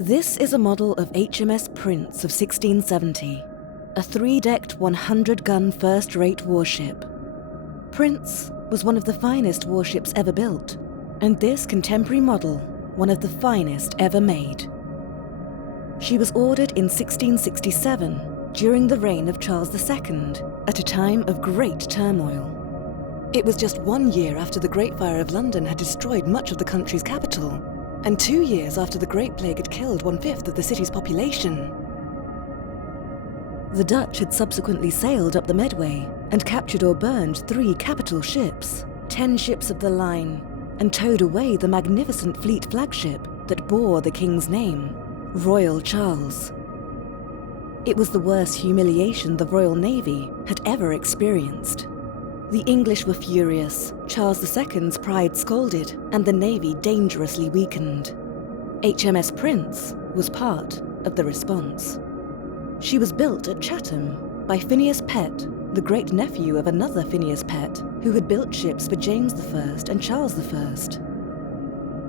This is a model of HMS Prince of 1670, a 3-decked 100-gun first-rate warship. Prince was one of the finest warships ever built, and this contemporary model, one of the finest ever made. She was ordered in 1667 during the reign of Charles II, at a time of great turmoil. It was just 1 year after the Great Fire of London had destroyed much of the country's capital, and 2 years after the Great Plague had killed 1/5 of the city's population. The Dutch had subsequently sailed up the Medway and captured or burned 3 capital ships, 10 ships of the line, and towed away the magnificent Fleet Flagship that bore the King's name, Royal Charles. It was the worst humiliation the Royal Navy had ever experienced. The English were furious, Charles II's pride scalded, and the Navy dangerously weakened. HMS Prince was part of the response. She was built at Chatham by Phineas Pett, the great-nephew of another Phineas Pett, who had built ships for James I and Charles I.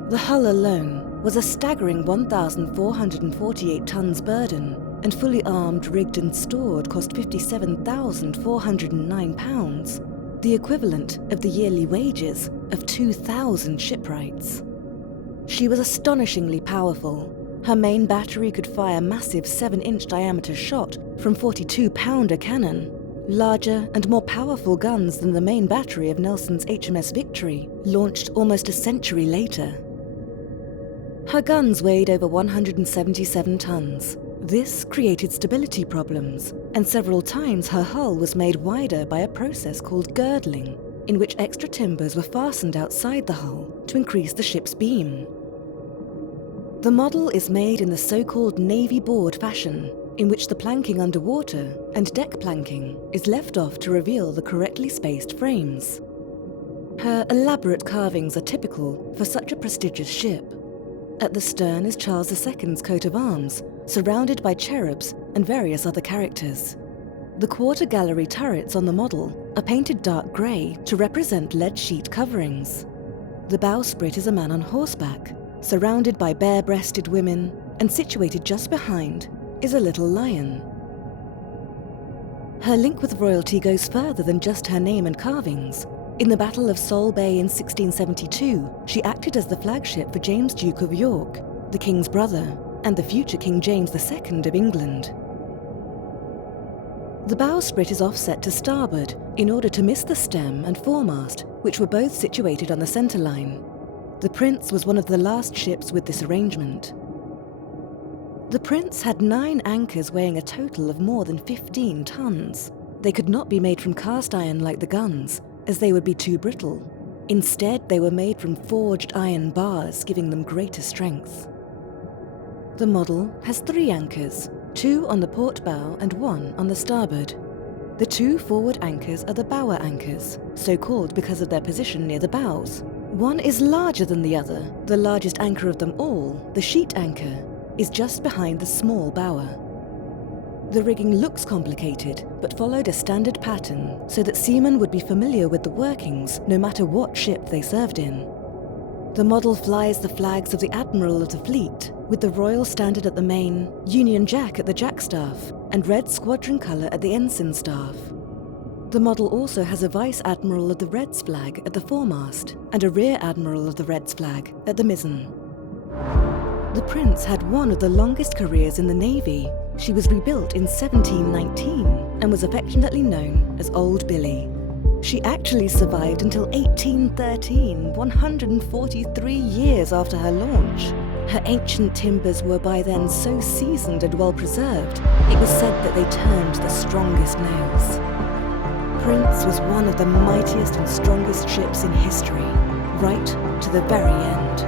The hull alone was a staggering 1,448 tons burden, and fully armed, rigged and stored cost £57,409, the equivalent of the yearly wages of 2,000 shipwrights. She was astonishingly powerful. Her main battery could fire massive 7-inch diameter shot from 42-pounder cannon, larger and more powerful guns than the main battery of Nelson's HMS Victory, launched almost a century later. Her guns weighed over 177 tons. This created stability problems, and several times her hull was made wider by a process called girdling, in which extra timbers were fastened outside the hull to increase the ship's beam. The model is made in the so-called Navy board fashion, in which the planking underwater and deck planking is left off to reveal the correctly spaced frames. Her elaborate carvings are typical for such a prestigious ship. At the stern is Charles II's coat of arms, surrounded by cherubs and various other characters. The quarter gallery turrets on the model are painted dark grey to represent lead sheet coverings. The bowsprit is a man on horseback, surrounded by bare-breasted women, and situated just behind is a little lion. Her link with royalty goes further than just her name and carvings. In the Battle of Sol Bay in 1672, she acted as the flagship for James Duke of York, the King's brother, and the future King James II of England. The bowsprit is offset to starboard in order to miss the stem and foremast, which were both situated on the centre line. The Prince was one of the last ships with this arrangement. The Prince had 9 anchors weighing a total of more than 15 tons. They could not be made from cast iron like the guns, as they would be too brittle. Instead, they were made from forged iron bars, giving them greater strength. The model has 3 anchors, 2 on the port bow and 1 on the starboard. The 2 forward anchors are the bower anchors, so called because of their position near the bows. One is larger than the other. The largest anchor of them all, the sheet anchor, is just behind the small bower. The rigging looks complicated, but followed a standard pattern so that seamen would be familiar with the workings no matter what ship they served in. The model flies the flags of the Admiral of the Fleet, with the Royal Standard at the main, Union Jack at the jackstaff, and red squadron colour at the ensign staff. The model also has a Vice Admiral of the Reds flag at the foremast, and a Rear Admiral of the Reds flag at the mizzen. The Prince had one of the longest careers in the Navy. She was rebuilt in 1719 and was affectionately known as Old Billy. She actually survived until 1813, 143 years after her launch. Her ancient timbers were by then so seasoned and well preserved, it was said that they turned the strongest nails. Prince was one of the mightiest and strongest ships in history, right to the very end.